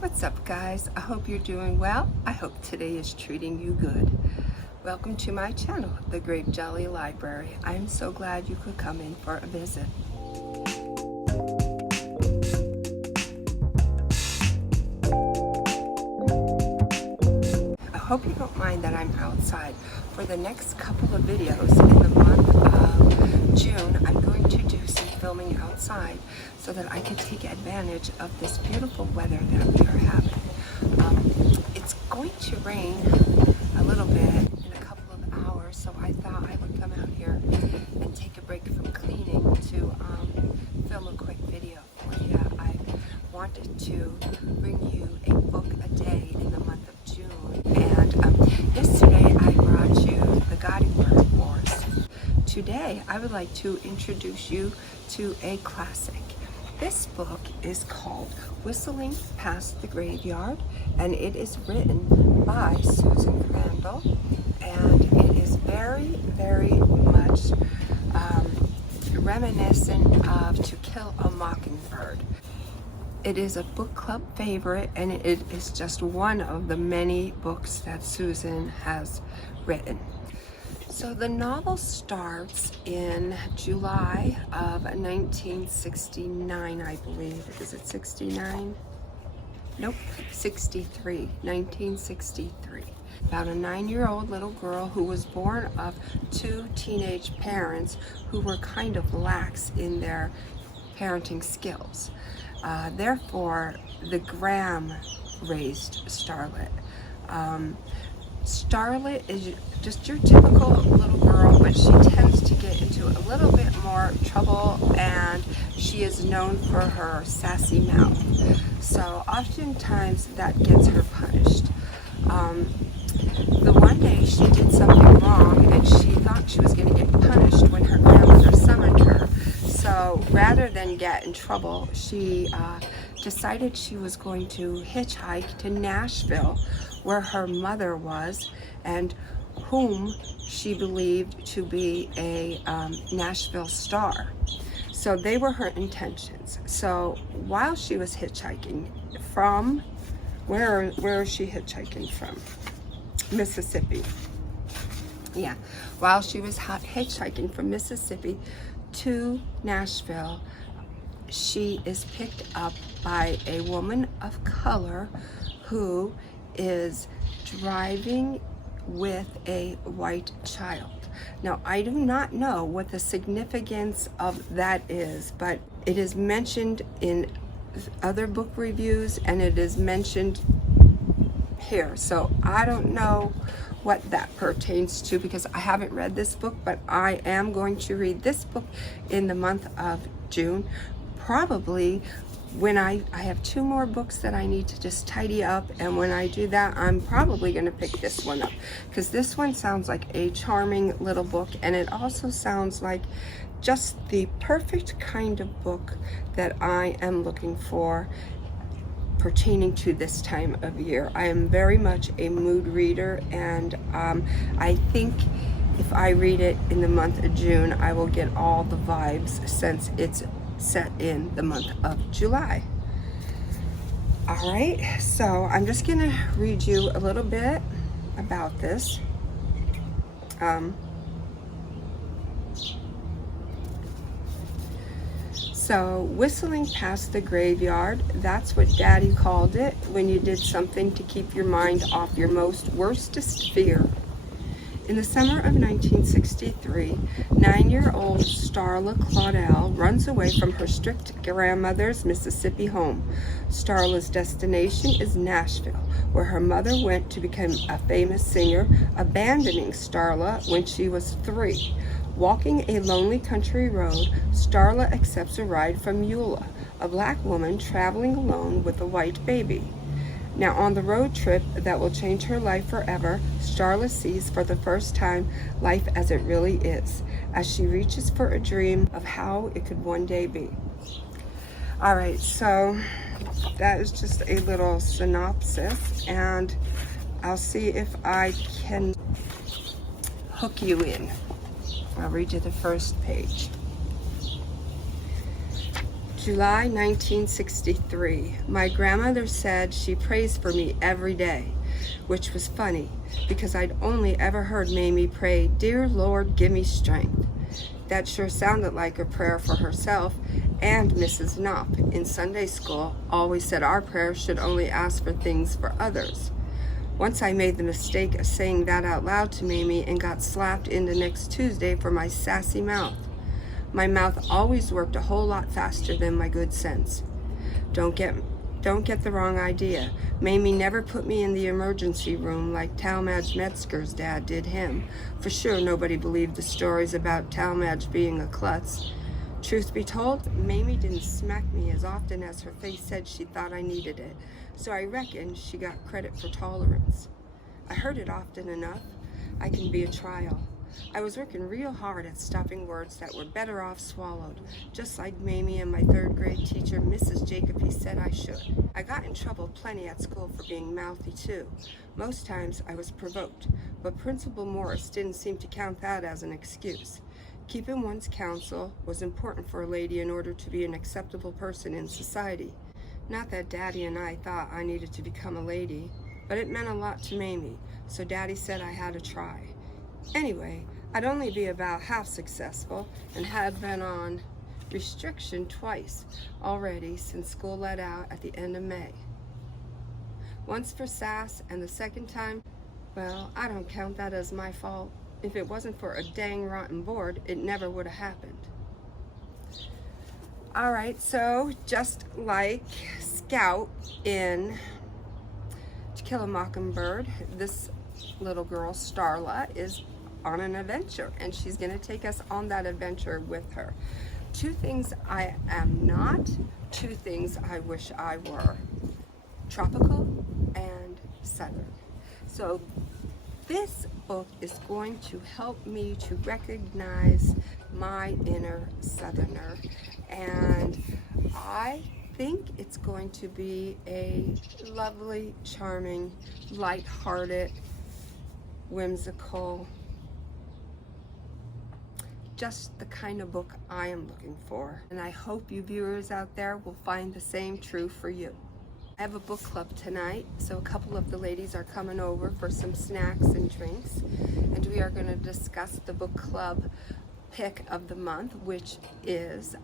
What's up, guys? I hope you're doing well. I hope today is treating you good. Welcome to my channel, The Grape Jelly Library. I'm so glad you could come in for a visit. I hope you don't mind that I'm outside. For the next couple of videos in the month of June, I'm going to do some filming outside so that I can take advantage of this beautiful weather that we are having. It's going to rain a little bit in a couple of hours, so I thought I would come out here and take a break from cleaning to film a quick video for you. I wanted to bring you a book a day in the month of June, and yesterday I brought you The Guiding Bird Wars. Today I would like to introduce you to a classic. This book is called Whistling Past the Graveyard, and it is written by Susan Crandall, and it is very, very much reminiscent of To Kill a Mockingbird. It is a book club favorite, and it is just one of the many books that Susan has written. So the novel starts in July of 1969, I believe. Is it 69? Nope, 63, 1963. About a 9-year-old little girl who was born of two teenage parents who were kind of lax in their parenting skills. Therefore, the Graham raised Starlet. Starlet is just your typical little girl, but she tends to get into a little bit more trouble, and she is known for her sassy mouth. So oftentimes that gets her punished. The one day she did something wrong, and she thought she was going to get punished when her grandmother summoned her. So rather than get in trouble, she decided she was going to hitchhike to Nashville, where her mother was, and whom she believed to be a Nashville star. So they were her intentions. So while she was hitchhiking from, where is she hitchhiking from? Mississippi. Yeah, while she was hitchhiking from Mississippi to Nashville, she is picked up by a woman of color who is driving with a white child. Now, I do not know what the significance of that is, but it is mentioned in other book reviews, and it is mentioned here. So I don't know what that pertains to, because I haven't read this book, but I am going to read this book in the month of June. Probably when I have 2 more books that I need to just tidy up, and when I do that, I'm probably going to pick this one up, because this one sounds like a charming little book, and it also sounds like just the perfect kind of book that I am looking for pertaining to this time of year. I am very much a mood reader, and I think if I read it in the month of June, I will get all the vibes, since it's set in the month of July. All right, so I'm just gonna read you a little bit about this. So, whistling past the graveyard, that's what Daddy called it when you did something to keep your mind off your worstest fear. In the summer of 1963, 9-year-old Starla Claudelle runs away from her strict grandmother's Mississippi home. Starla's destination is Nashville, where her mother went to become a famous singer, abandoning Starla when she was 3. Walking a lonely country road, Starla accepts a ride from Eula, a black woman traveling alone with a white baby. Now, on the road trip that will change her life forever, Starla sees for the first time life as it really is, as she reaches for a dream of how it could one day be. All right, so that is just a little synopsis, and I'll see if I can hook you in. I'll read you the first page. July 1963. My grandmother said she prays for me every day, which was funny because I'd only ever heard Mamie pray, "Dear Lord, give me strength." That sure sounded like a prayer for herself, and Mrs. Knopp in Sunday school always said our prayers should only ask for things for others. Once I made the mistake of saying that out loud to Mamie and got slapped into next Tuesday for my sassy mouth. My mouth always worked a whole lot faster than my good sense. Don't get the wrong idea. Mamie never put me in the emergency room like Talmadge Metzger's dad did him. For sure, nobody believed the stories about Talmadge being a klutz. Truth be told, Mamie didn't smack me as often as her face said she thought I needed it, so I reckon she got credit for tolerance. I heard it often enough. I can be a trial. I was working real hard at stopping words that were better off swallowed, just like Mamie and my third grade teacher, Mrs. Jacoby, said I should. I got in trouble plenty at school for being mouthy too. Most times I was provoked, but Principal Morris didn't seem to count that as an excuse. Keeping one's counsel was important for a lady in order to be an acceptable person in society. Not that Daddy and I thought I needed to become a lady, but it meant a lot to Mamie, so Daddy said I had to try. Anyway, I'd only be about half successful and had been on restriction twice already since school let out at the end of May. Once for sass, and the second time, well, I don't count that as my fault. If it wasn't for a dang rotten board, it never would have happened. Alright, so just like Scout in To Kill a Mockingbird, this little girl, Starla, is on an adventure, and she's going to take us on that adventure with her. Two things I am not, two things I wish I were: tropical and southern. So this book is going to help me to recognize my inner southerner, and I think it's going to be a lovely, charming, light-hearted, whimsical, just the kind of book I am looking for. And I hope you viewers out there will find the same true for you. I have a book club tonight, so a couple of the ladies are coming over for some snacks and drinks, and we are going to discuss the book club pick of the month, which is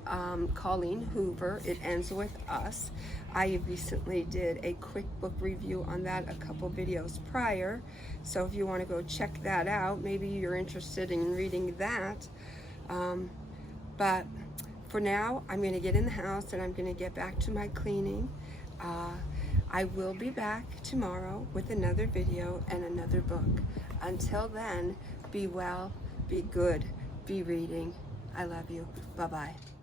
Colleen Hoover, It Ends With Us. I recently did a quick book review on that a couple videos prior, so if you want to go check that out, maybe you're interested in reading that. But for now, I'm going to get in the house and I'm going to get back to my cleaning. I will be back tomorrow with another video and another book. Until then, be well, be good, be reading. I love you. Bye-bye.